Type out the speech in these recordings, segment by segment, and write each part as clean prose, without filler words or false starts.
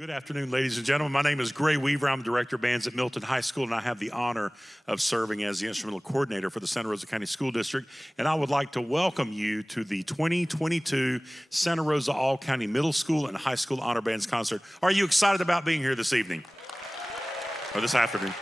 Good afternoon, ladies and gentlemen. My name is Gray Weaver. I'm Director of Bands at Milton High School, and I have the honor of serving as the instrumental coordinator for the Santa Rosa County School District. And I would like to welcome you to the 2022 Santa Rosa All-County Middle School and High School Honor Bands Concert. Are you excited about being here this evening? Or this afternoon?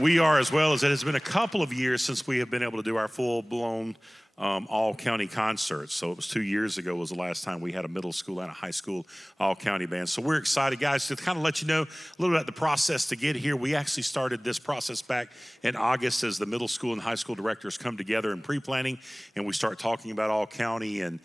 We are as well, as it has been a couple of years since we have been able to do our full-blown all-county concerts. So it was 2 years ago was the last time we had a middle school and a high school all-county band. So we're excited, guys, to kind of let you know a little bit about the process to get here. We actually started this process back in August as the middle school and high school directors come together in pre-planning, and we start talking about all-county and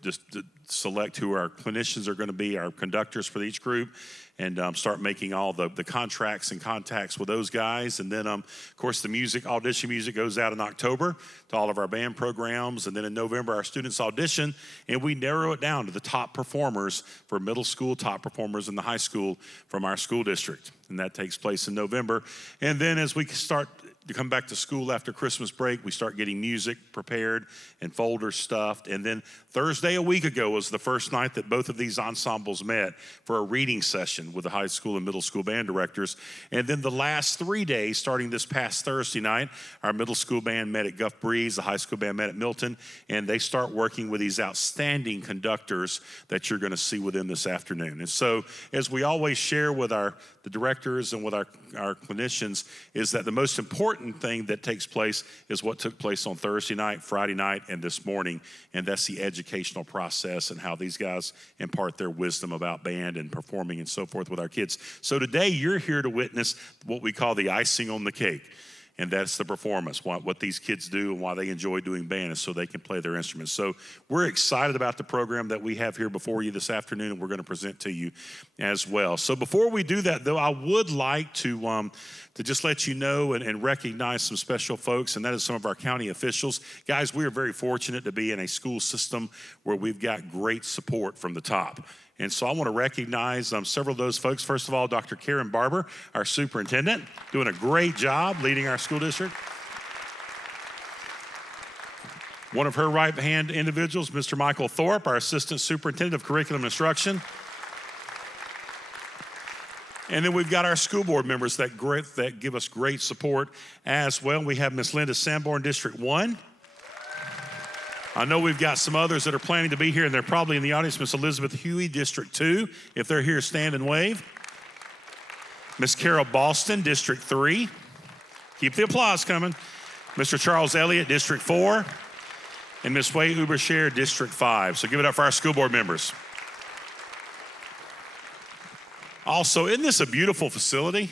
just to select who our clinicians are going to be, our conductors for each group, and start making all the contracts and contacts with those guys. And then, of course, the audition music goes out in October to all of our band programs. And then in November, our students audition, and we narrow it down to the top performers for middle school, top performers in the high school from our school district. And that takes place in November. And then as we start to come back to school after Christmas break, we start getting music prepared and folders stuffed. And then Thursday a week ago was the first night that both of these ensembles met for a reading session with the high school and middle school band directors. And then the last 3 days, starting this past Thursday night, our middle school band met at Guff Breeze, the high school band met at Milton, and they start working with these outstanding conductors that you're going to see with them this afternoon. And so, as we always share with the directors and with our clinicians, is that the most important thing that takes place is what took place on Thursday night, Friday night, and this morning, and that's the educational process and how these guys impart their wisdom about band and performing and so forth with our kids. So today you're here to witness what we call the icing on the cake, and that's the performance, what these kids do and why they enjoy doing band is so they can play their instruments. So we're excited about the program that we have here before you this afternoon, and we're going to present to you as well. So before we do that, though, I would like to just let you know and recognize some special folks, and that is some of our county officials. Guys, we are very fortunate to be in a school system where we've got great support from the top. And so I want to recognize several of those folks. First of all, Dr. Karen Barber, our superintendent, doing a great job leading our school district. One of her right-hand individuals, Mr. Michael Thorpe, our assistant superintendent of curriculum and instruction. And then we've got our school board members that give us great support as well. We have Miss Linda Sanborn, District 1. I know we've got some others that are planning to be here, and they're probably in the audience. Miss Elizabeth Huey, District 2. If they're here, stand and wave. Miss Carol Boston, District 3. Keep the applause coming. Mr. Charles Elliott, District 4. And Miss Wei Ubershare, District 5. So give it up for our school board members. Also, isn't this a beautiful facility?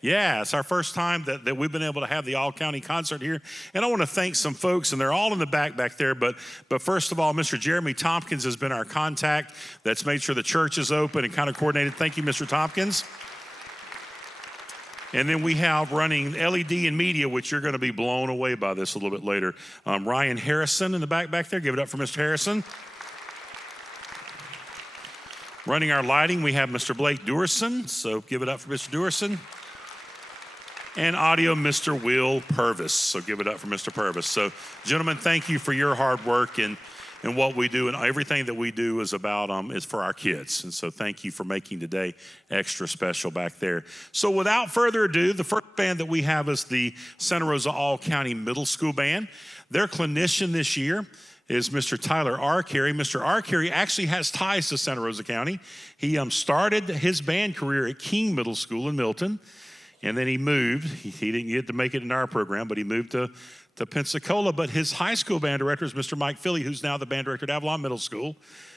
Yeah, it's our first time that we've been able to have the all-county concert here. And I want to thank some folks, and they're all in the back there. But first of all, Mr. Jeremy Tompkins has been our contact that's made sure the church is open and kind of coordinated. Thank you, Mr. Tompkins. And then we have running LED and media, which you're going to be blown away by this a little bit later. Ryan Harrison in the back there. Give it up for Mr. Harrison. Running our lighting, we have Mr. Blake Durson. So give it up for Mr. Durson. And audio, Mr. Will Purvis. So give it up for Mr. Purvis. So, gentlemen, thank you for your hard work and what we do. And everything that we do is about is for our kids. And so thank you for making today extra special back there. So without further ado, the first band that we have is the Santa Rosa All-County Middle School Band. Their clinician this year is Mr. Tyler Arcari. Mr. Arcari actually has ties to Santa Rosa County. He started his band career at King Middle School in Milton. And then he moved. He didn't get to make it in our program, but he moved to Pensacola. But his high school band director is Mr. Mike Philly, who's now the band director at Avalon Middle School.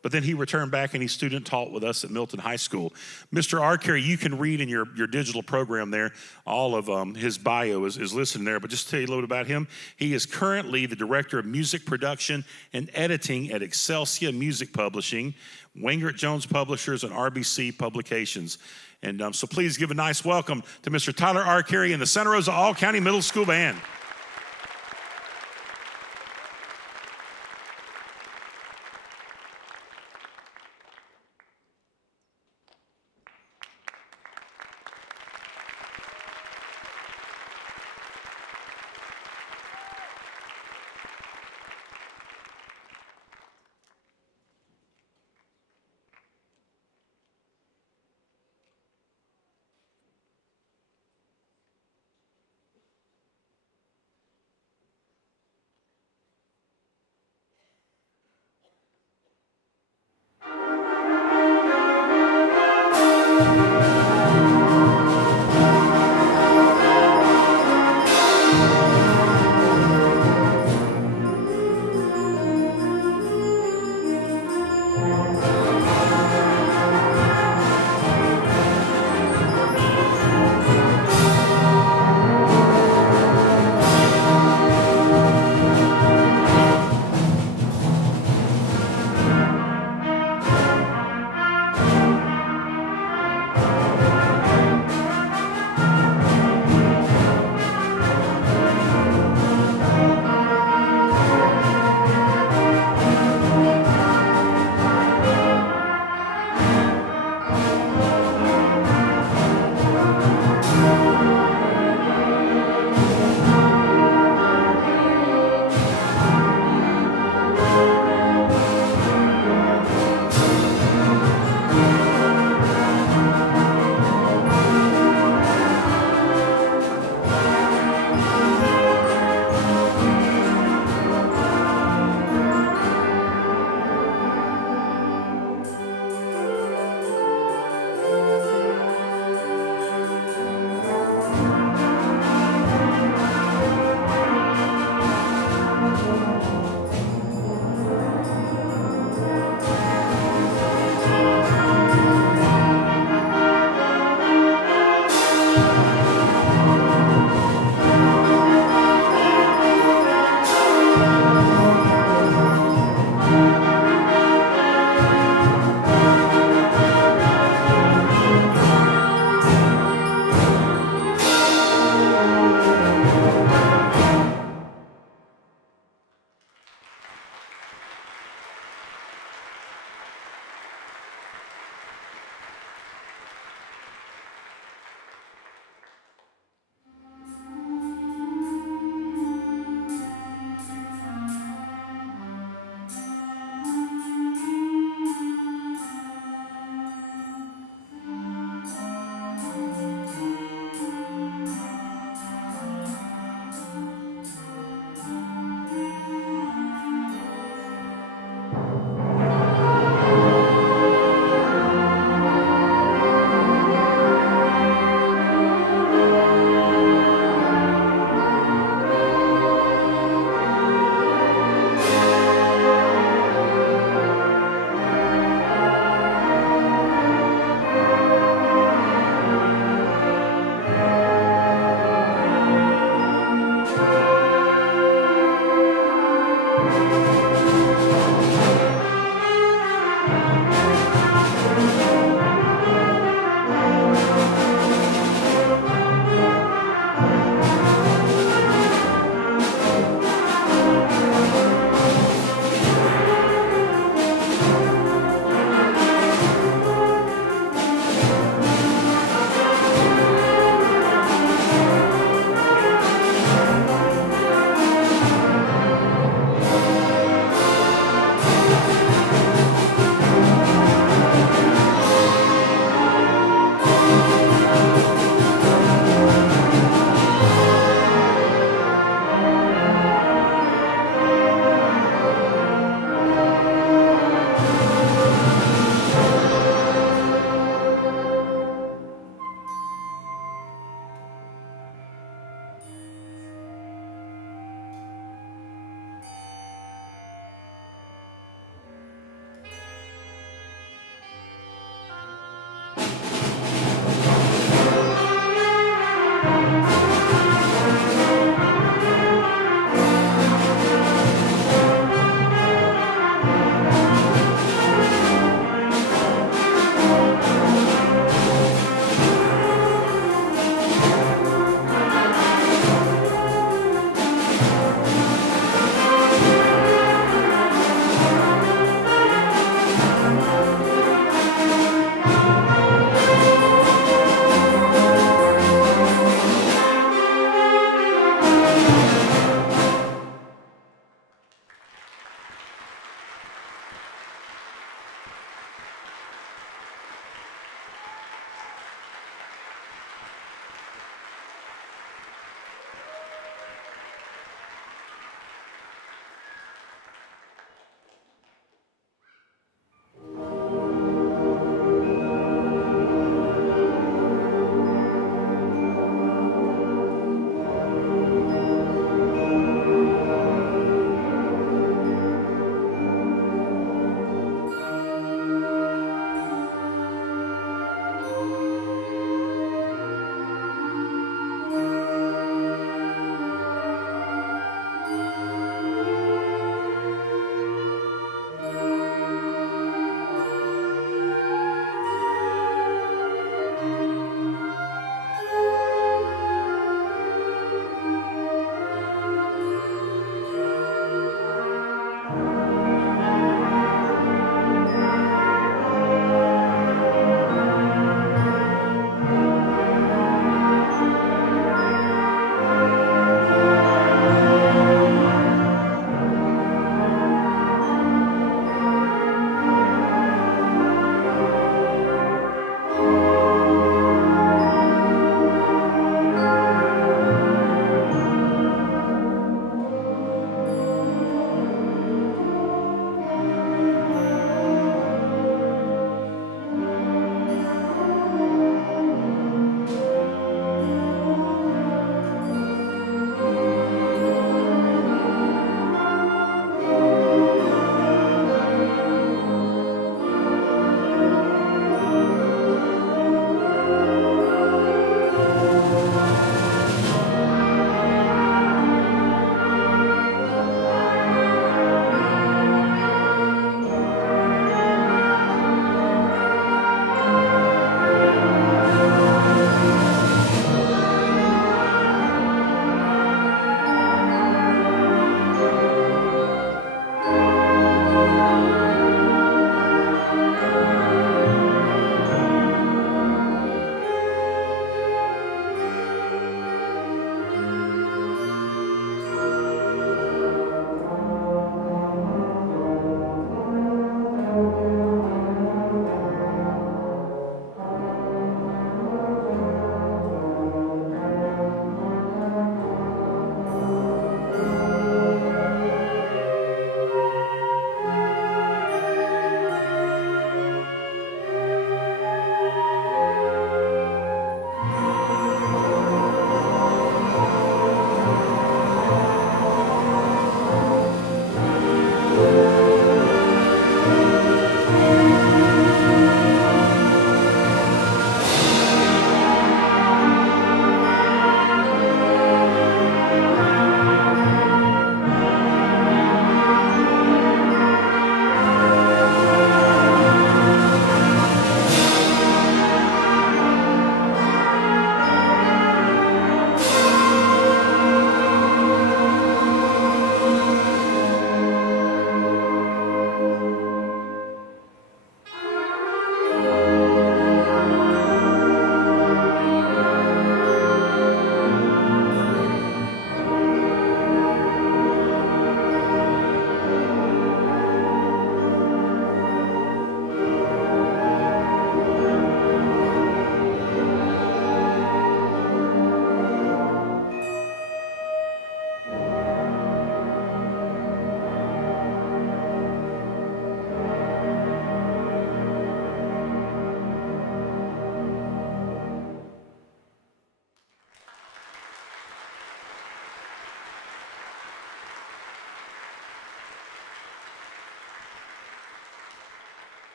But then he returned back and he student taught with us at Milton High School. Mr. Arcari, you can read in your digital program there, all of his bio is listed there. But just to tell you a little bit about him, he is currently the director of music production and editing at Excelsia Music Publishing, Wingert Jones Publishers, and RBC Publications. And so please give a nice welcome to Mr. Tyler Arcari and the Santa Rosa All-County Middle School Band.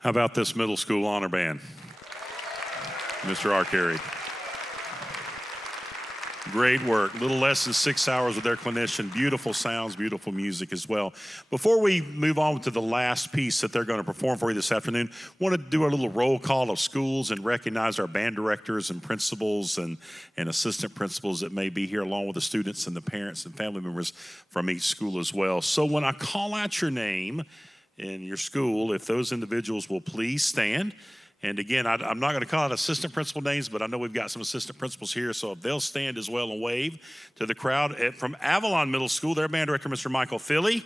How about this middle school honor band? Mr. Arcari. Great work. A little less than 6 hours with their clinician. Beautiful sounds, beautiful music as well. Before we move on to the last piece that they're going to perform for you this afternoon, I want to do a little roll call of schools and recognize our band directors and principals and assistant principals that may be here, along with the students and the parents and family members from each school as well. So when I call out your name in your school, if those individuals will please stand. And again, I'm not going to call out assistant principal names, but I know we've got some assistant principals here, so if they'll stand as well and wave to the crowd. From Avalon Middle School, their band director, Mr. Michael Philly,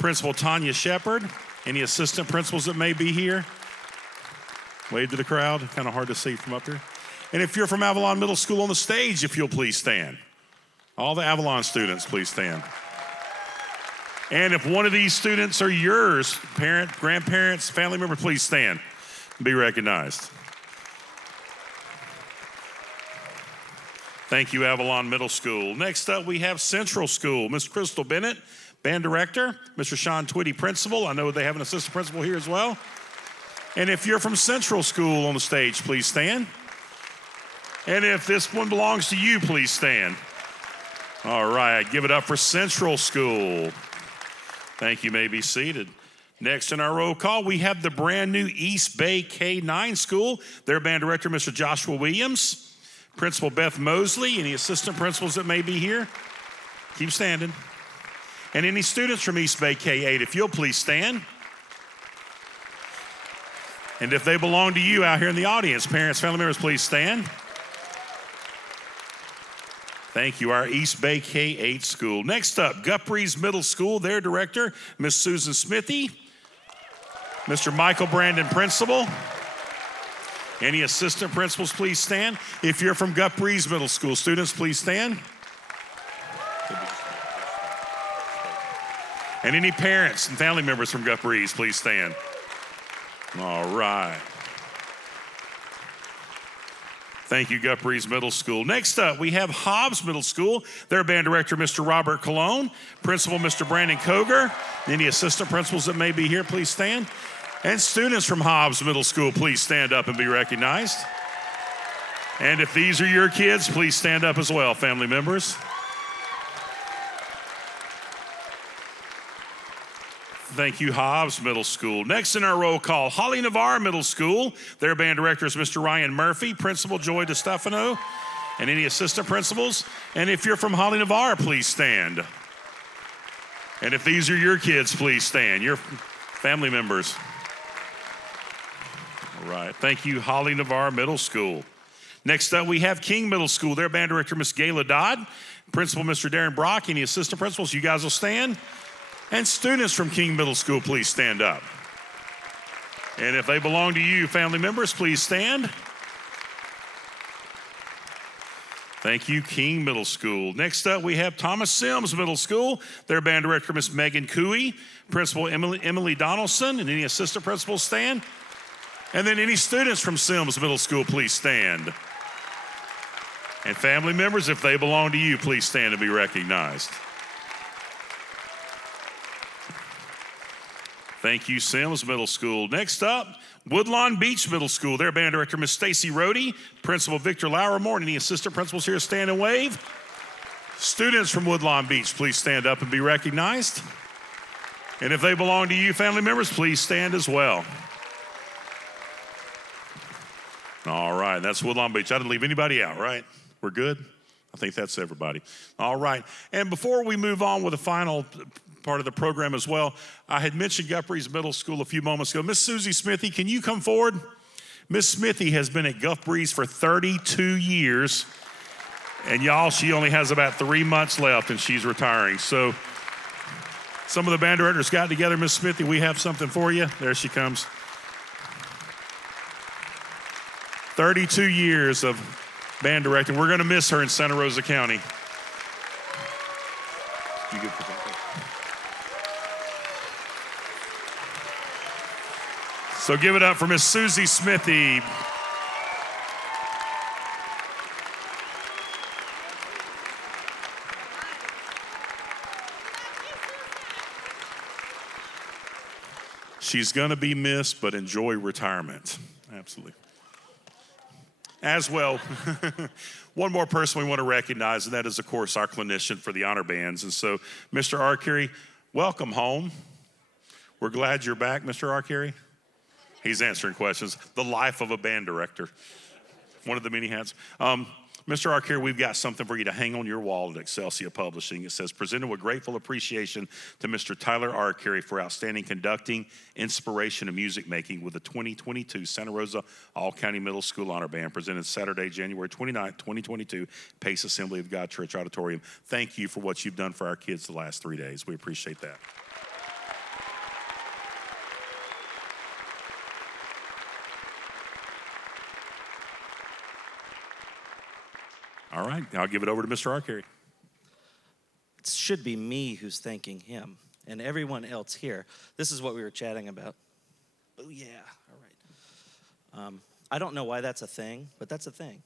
Principal Tanya Shepard, any assistant principals that may be here, wave to the crowd. Kind of hard to see from up there. And if you're from Avalon Middle School on the stage, if you'll please stand. All the Avalon students, please stand. And if one of these students are yours, parent, grandparents, family member, please stand and be recognized. Thank you, Avalon Middle School. Next up, we have Central School. Ms. Crystal Bennett, band director. Mr. Sean Twitty, principal. I know they have an assistant principal here as well. And if you're from Central School on the stage, please stand. And if this one belongs to you, please stand. All right, give it up for Central School. Thank you. May be seated. Next in our roll call, we have the brand new East Bay K-9 School. Their band director, Mr. Joshua Williams. Principal Beth Mosley. Any assistant principals that may be here? Keep standing. And any students from East Bay K-8, if you'll please stand. And if they belong to you out here in the audience, parents, family members, please stand. Thank you, our East Bay K-8 school. Next up, Guthries Middle School, their director, Miss Susan Smithy. Mr. Michael Brandon, principal. Any assistant principals, please stand. If you're from Guthries Middle School, students, please stand. And any parents and family members from Guthries, please stand. All right. Thank you, Guthries Middle School. Next up, we have Hobbs Middle School. Their band director, Mr. Robert Colon. Principal, Mr. Brandon Koger. Any assistant principals that may be here, please stand. And students from Hobbs Middle School, please stand up and be recognized. And if these are your kids, please stand up as well, family members. Thank you, Hobbs Middle School. Next in our roll call, Holly Navarre Middle School. Their band director is Mr. Ryan Murphy, Principal Joy DeStefano, and any assistant principals. And if you're from Holly Navarre, please stand. And if these are your kids, please stand, your family members. All right, thank you, Holly Navarre Middle School. Next up, we have King Middle School. Their band director, Miss Gayla Dodd, Principal Mr. Darren Brock, any assistant principals, you guys will stand. And students from King Middle School, please stand up. And if they belong to you, family members, please stand. Thank you, King Middle School. Next up, we have Thomas Sims Middle School. Their band director, Miss Megan Cooey, Principal Emily Donaldson, and any assistant principals stand. And then any students from Sims Middle School, please stand. And family members, if they belong to you, please stand and be recognized. Thank you, Sims Middle School. Next up, Woodlawn Beach Middle School. Their band director, Miss Stacy Rohde, Principal Victor Lauermore, and any assistant principals here stand and wave. Students from Woodlawn Beach, please stand up and be recognized. And if they belong to you, family members, please stand as well. All right, that's Woodlawn Beach. I didn't leave anybody out, right? We're good? I think that's everybody. All right, and before we move on with the final part of the program as well, I had mentioned Guthries Middle School a few moments ago. Miss Susie Smithy, can you come forward? Miss Smithy has been at Guthries for 32 years, and y'all, she only has about 3 months left and she's retiring. So some of the band directors got together. Miss Smithy, we have something for you. There she comes. 32 years of band directing. We're going to miss her in Santa Rosa County. You good for that? So give it up for Miss Susie Smithy. She's going to be missed, but enjoy retirement. Absolutely. As well, one more person we want to recognize, and that is, of course, our clinician for the honor bands. And so, Mr. Arcari, welcome home. We're glad you're back, Mr. Arcari. He's answering questions. The life of a band director. One of the many hats. Mr. Arcari, we've got something for you to hang on your wall at Excelsia Publishing. It says, presented with grateful appreciation to Mr. Tyler Arcari for outstanding conducting, inspiration, and music making with the 2022 Santa Rosa All-County Middle School Honor Band, presented Saturday, January 29th, 2022, Pace Assembly of God Church Auditorium. Thank you for what you've done for our kids the last 3 days. We appreciate that. All right, I'll give it over to Mr. Arcari. It should be me who's thanking him and everyone else here. This is what we were chatting about. Oh yeah, all right. I don't know why that's a thing, but that's a thing.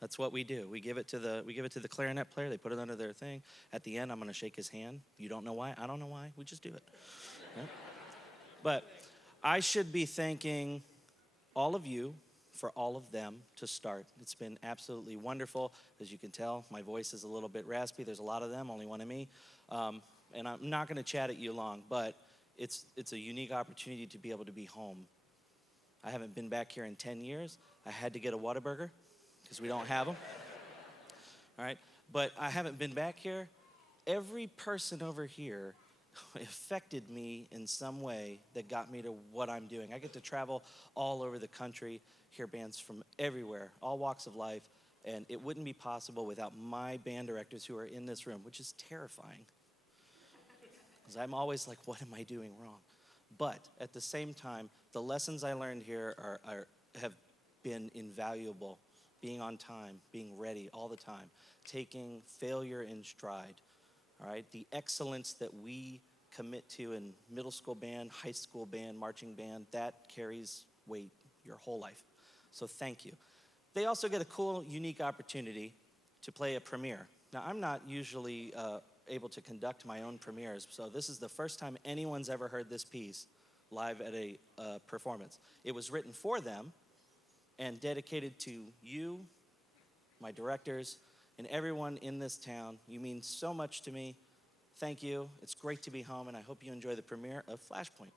That's what we do. We give it to the clarinet player. They put it under their thing. At the end, I'm going to shake his hand. You don't know why? I don't know why. We just do it. Right? But I should be thanking all of you for all of them to start. It's been absolutely wonderful. As you can tell, my voice is a little bit raspy. There's a lot of them, only one of me. And I'm not going to chat at you long, but it's a unique opportunity to be able to be home. I haven't been back here in 10 years. I had to get a Whataburger because we don't have them. All right, but I haven't been back here. Every person over here affected me in some way that got me to what I'm doing. I get to travel all over the country, hear bands from everywhere, all walks of life, and it wouldn't be possible without my band directors who are in this room, which is terrifying. Because I'm always like, what am I doing wrong? But at the same time, the lessons I learned here have been invaluable. Being on time, being ready all the time, taking failure in stride. All right, the excellence that we commit to in middle school band, high school band, marching band, that carries weight your whole life. So thank you. They also get a cool, unique opportunity to play a premiere. Now, I'm not usually able to conduct my own premieres, so this is the first time anyone's ever heard this piece live at a performance. It was written for them and dedicated to you, my directors, and everyone in this town. You mean so much to me. Thank you. It's great to be home, and I hope you enjoy the premiere of Flashpoint.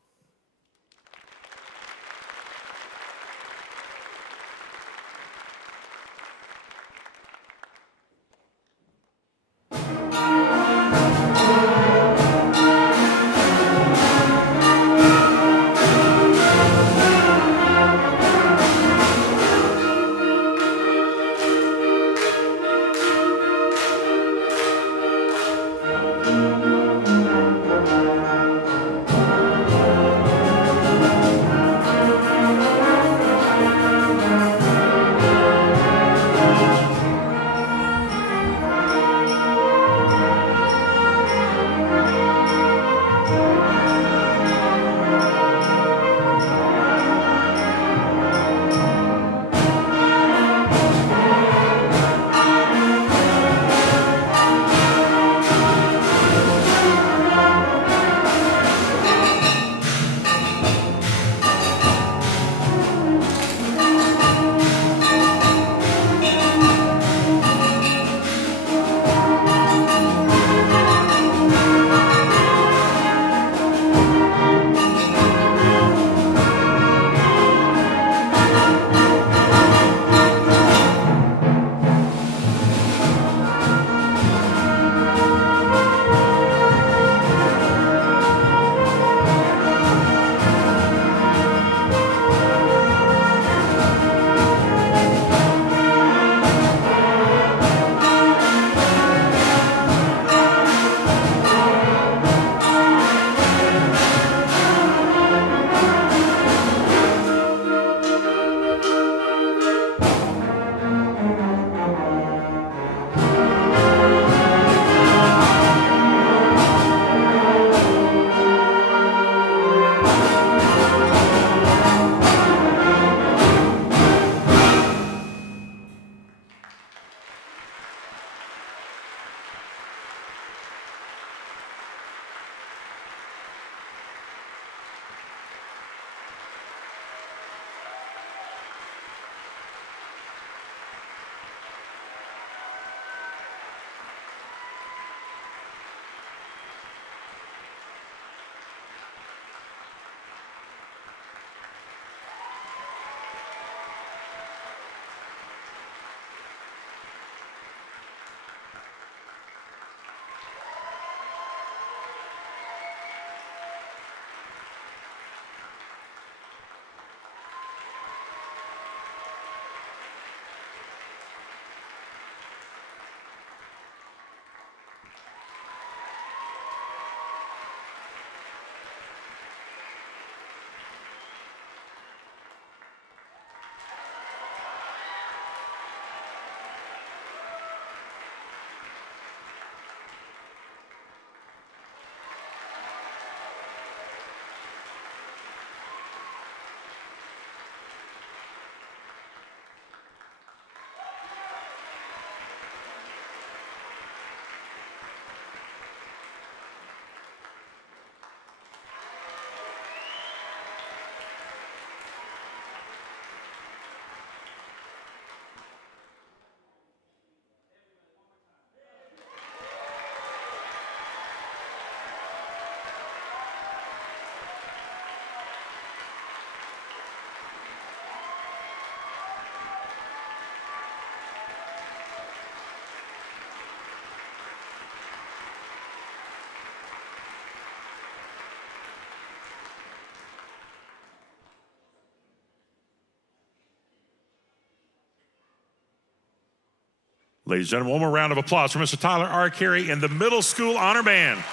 Ladies and gentlemen, one more round of applause for Mr. Tyler Arcari and the Middle School Honor Band.